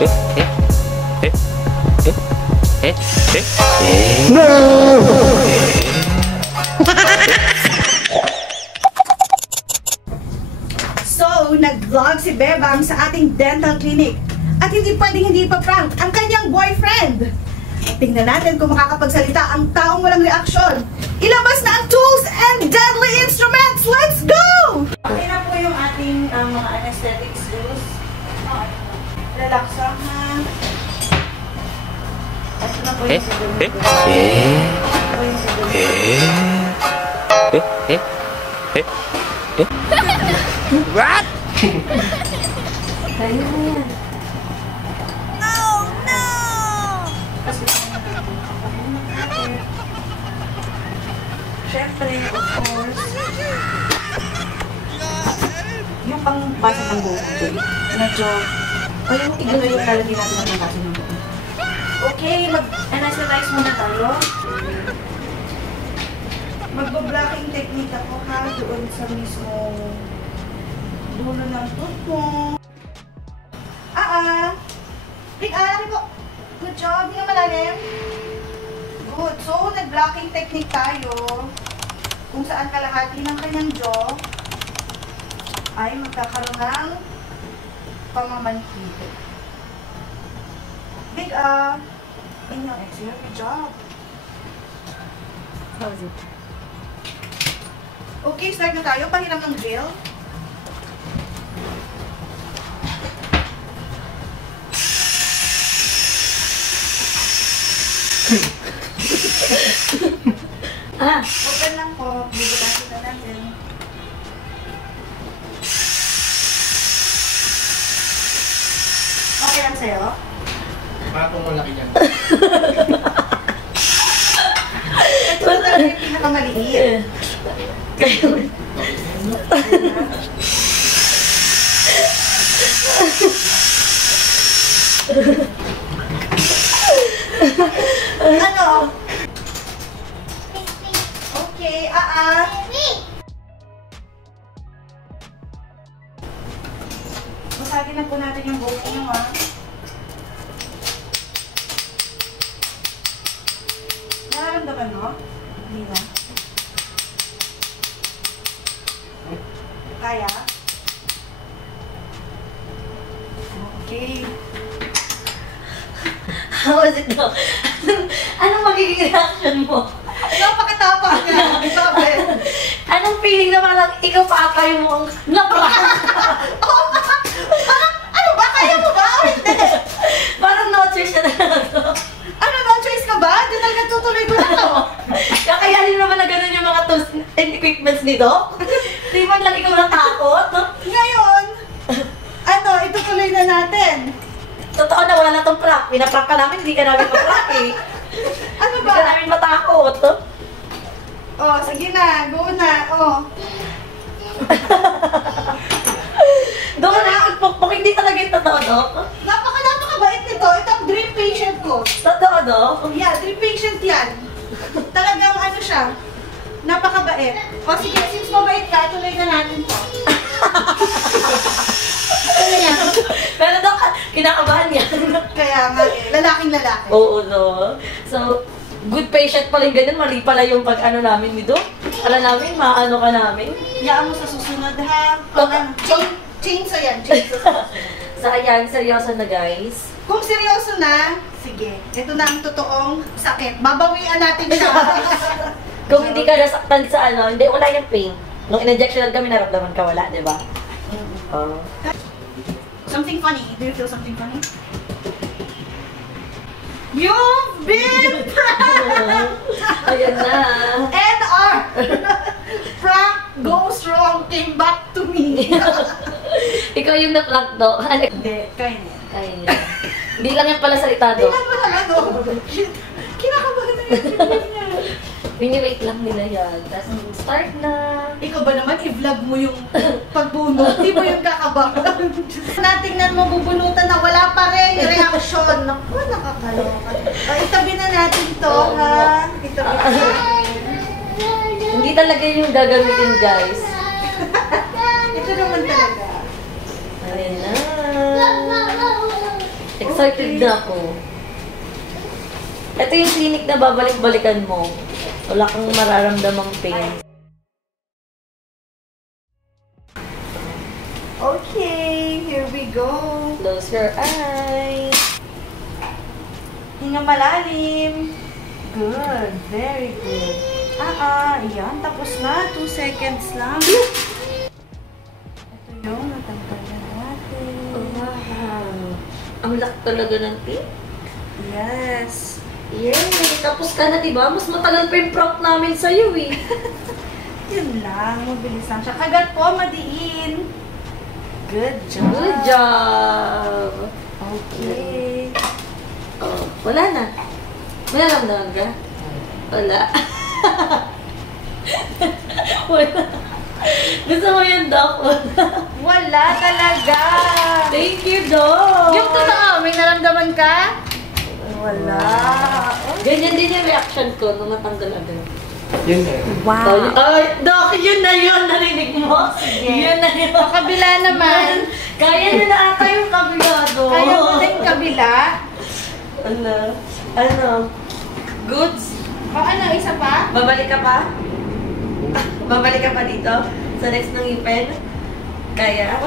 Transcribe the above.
No! So, nag-vlog si Bebang sa ating dental clinic. At hindi pwedeng hindi pa-prank ang kanyang boyfriend. Tingnan natin kung makakapagsalita ang taong walang reaksyon. Ilabas na ang tools and deadly instruments! Let's go! Okay na po yung ating mga anesthetics tools. Relax lang ha. Ito na po yung siguro. What? Tayo na yan. Siyempre, of course, yung pang-basa ng buhok natin, medyo, o yung igano yung lalagyan natin ang pang-basa ng buhok. Okay, mag-anesthetize muna tayo. Magbo-blocking technique ako ha, doon sa mismong dulo ng tooth mo. Laki po. Good job, hindi ka malalim. Good. So, nag-blocking technique tayo. Kung saan kalahati ng kanyang jaw ay magkakaroon ng pamamanhid. Big in your exhale. Good job. How was it? Okay, start na tayo. Pahiram ng drill. Open lang po. Bibutasin na natin. Okay lang sa'yo? Patong malaki yan. Ito na talaga yung pinakamaliit. Ano? Okay, Basagin na po natin yung buhok niyo, ha? Nararamdaman mo? Hindi na. Kaya? Okay. How was it though? Anong magiging reaction mo? Napakatapang niya. Grabe. Anong feeling na parang ikaw pa akay mo ang napaka? Oh, ano ba? Kaya mo ba? O hindi? Parang no choice na to. Ano, no choice ka ba? Di talaga tutuloy ko na to. Kakayanin naman na gano'n yung mga tools and equipments nito? Di man lang ikaw natakot? Ngayon, itutuloy na natin. Totoo na wala na tong prank. Pinaprank ka namin, hindi ka namin maprank eh. Ano Hindi ba? ka namin matakot. Oh, sige na. Go na. Oh. Doon na pagpok, hindi talaga yung totoo, Dok. Napakabait nito. Ito ang dream patient ko. Totoo, Dok? Yeah, dream patient yan. Talagang ano siya. Napakabait. O sige, since mabait ka, tuloy na natin to. Pero Dok, kinakabahan yan. Kaya nga, lalaking lalaki. Oo, no. So, good patient pala yung ganyan. Mali pala yung pag-ano namin ni Dok. Alam namin, maano ka namin. Iyaan mo sa susunod ha. Chainsaw yan. Chainsaw. So, ayan, seryoso na guys. Kung seryoso na, sige. Ito na ang totoong sakit. Babawian natin siya. Kung hindi ka nasaktan sa ano, hindi, wala yung pain. Nung in-injectional kami, naramdaman ka wala, di ba? Something funny. Do you feel something funny? You've been pranked! Ayan na. And our prank goes wrong came back to me. Ikaw yung na-prank, Dok. Hindi, kaya niya. Kaya niya. Hindi lang yung pala salita, Dok. Tingnan mo naman, no? Kinakabahan na yung niya. Pinirate lang nila yan. Tapos start na. Ikaw ba naman, i-vlog mo yung pagbunot? Di mo yung kakabahan? Natingnan mo, bubunutan na wala pa rin yung reaction. Naku, nakakaloka. Itabi na natin to, ha? Itabi na natin. Hindi talaga yung gagamitin, guys. Ito naman talaga. Ayan na. Excited na ako. Ito yung clinic na babalik-balikan mo. Wala kang mararamdamang pain. Okay, here we go. Close your eyes. Hinga malalim. Good, very good. Ayan, tapos na. 2 seconds lang. Ito yung natanggal na natin. Wow. Ang laki talaga ng tip. Yes. Yay! Tapos ka na, diba? Mas matagal pa yung prank namin sa'yo eh. Yun lang, mabilis lang siya. Kagat po, madiin. Good job. Good job! Okay. Oh, wala na. May naramdaman ka? Wala. Wala. Gusto mo yung Doc? Wala talaga. Thank you, Doc! Yung totoo, may naramdaman ka? Wala. Ganyan din yung reaction ko nung matanggal agad. Yun eh. Wow. Ay, Doc, yun na yun! Narinig mo? Yun na yun. Kabila naman. Kaya na ata yung kabila, Doc. Kaya mo na yung kabila. Ano? Goods? O ano, isa pa? Babalik ka pa? Babalik ka pa dito? Sa next ng ipin? Kaya?